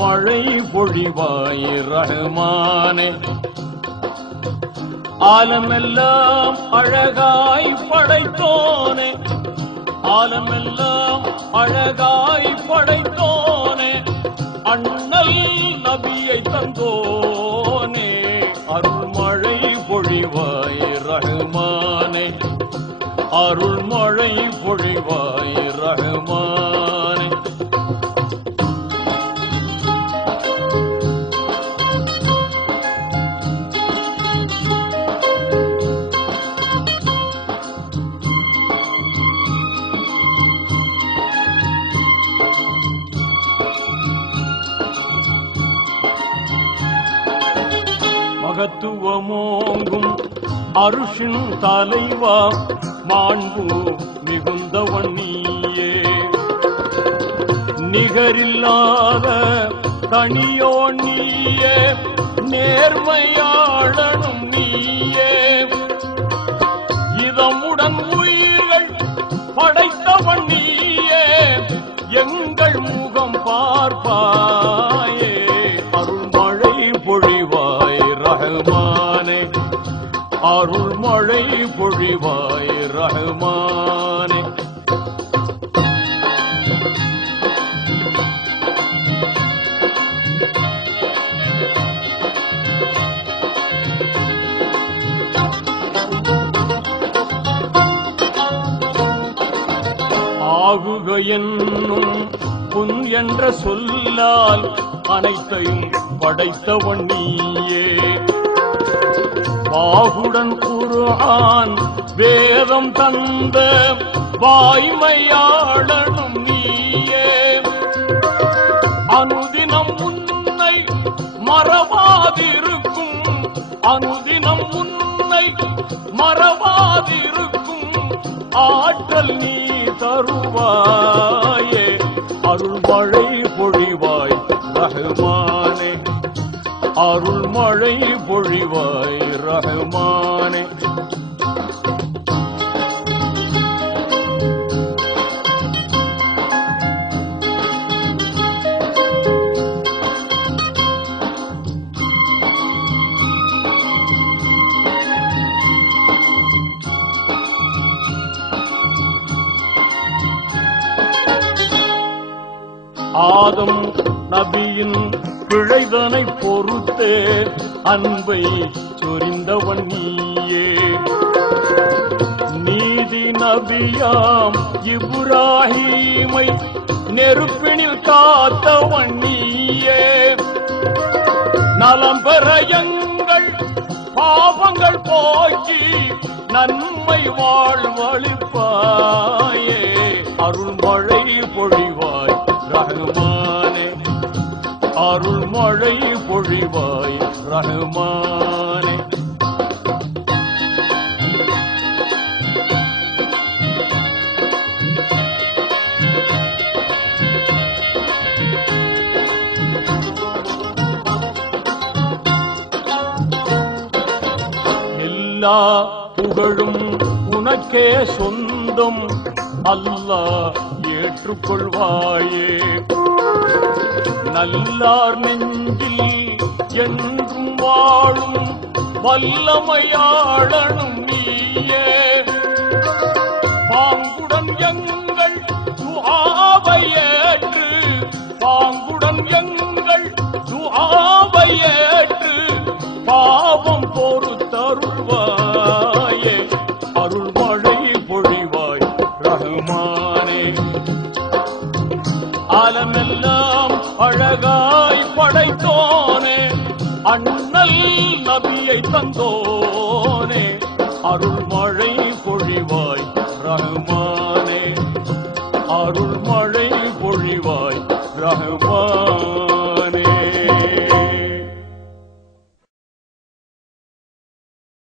மழை பொழிவாய் ரஹ்மானே. ஆலமெல்லாம் அழகாய் படைத்தோனே, ஆலமெல்லாம் அழகாய் படைத்தோனே, அண்ணல் நபியை தந்தோனே, அருள்மழை பொழிவாய் ரஹ்மானே, அருள்மழை பொழிவாய் ரஹ்மானே. மகத்துவமோங்கும் அருஷின் தலைவா, மாண்பு மிகுந்தவன் நீயே, நிகரில்லாத தனியோ நீயே, நேர்மையாளனும் நீயே, இதமுடன் உயிர்கள் படைத்தவன் நீயே, எங்கள் முகம் பார்ப்பாயே, அருள்மழை பொழிவாய் ரஹ்மானே, அருள்மழை பொழிவாய் ரஹ்மானே. ஆகுக என்னும் புன் என்ற சொல்லால் அனைத்தையும் படைத்தவன் நீயே, பாகுடன் குர்ஆன் வேதம் தந்த வாய்மையாளனும் நீயே, அனுதினம் உன்னை மறவாதிருக்கும், அனுதினம் உன்னை மறவாதிருக்கும் ஆற்றல் நீ தருவாயே, அருள்மழை பொழிவாய் ரஹ்மானே, அருள்மழை பொழிவாய் ரஹ்மானே. ஆதம் நபியின் பிழைதனை பொறுத்தே அன்பை சொரிந்தவன் நீயே, நீதி நபியாம் இப்ராஹீமை நெருப்பினில் காத்தவன் நீயே, நலம் பெற எங்கள் பாவங்கள் போக்கி நன்மை வாழ்வளிப்பாயே, அருள்மழை பொழிவாய் ரஹ்மானே, அருள்மழை பொழிவாய் ரஹ்மானே. எல்லா புகழும் உனக்கே சொந்தம், அல்லாஹ் ஏற்றுக்கொள்வாயே, நல்லார் நெஞ்சில் என்றும் வாழும் வல்லமையாளனும் நீயே, பாங்குடன் எங்கள் துஆவை ஏற்று, பாங்குடன் எங்கள் துஆவை ஏற்று பாவம் பொறுத்தருள்வாயே, அருள்மழை பொழிவாய் ரஹ்மானே, ஆலமெல்லாம் அழகாய் படைத்தோனே, அண்ணல் நபியை தந்தோனே, அருள்மழை பொழிவாய் ரஹ்மானே, அருள்மழை பொழிவாய் ரஹ்மானே.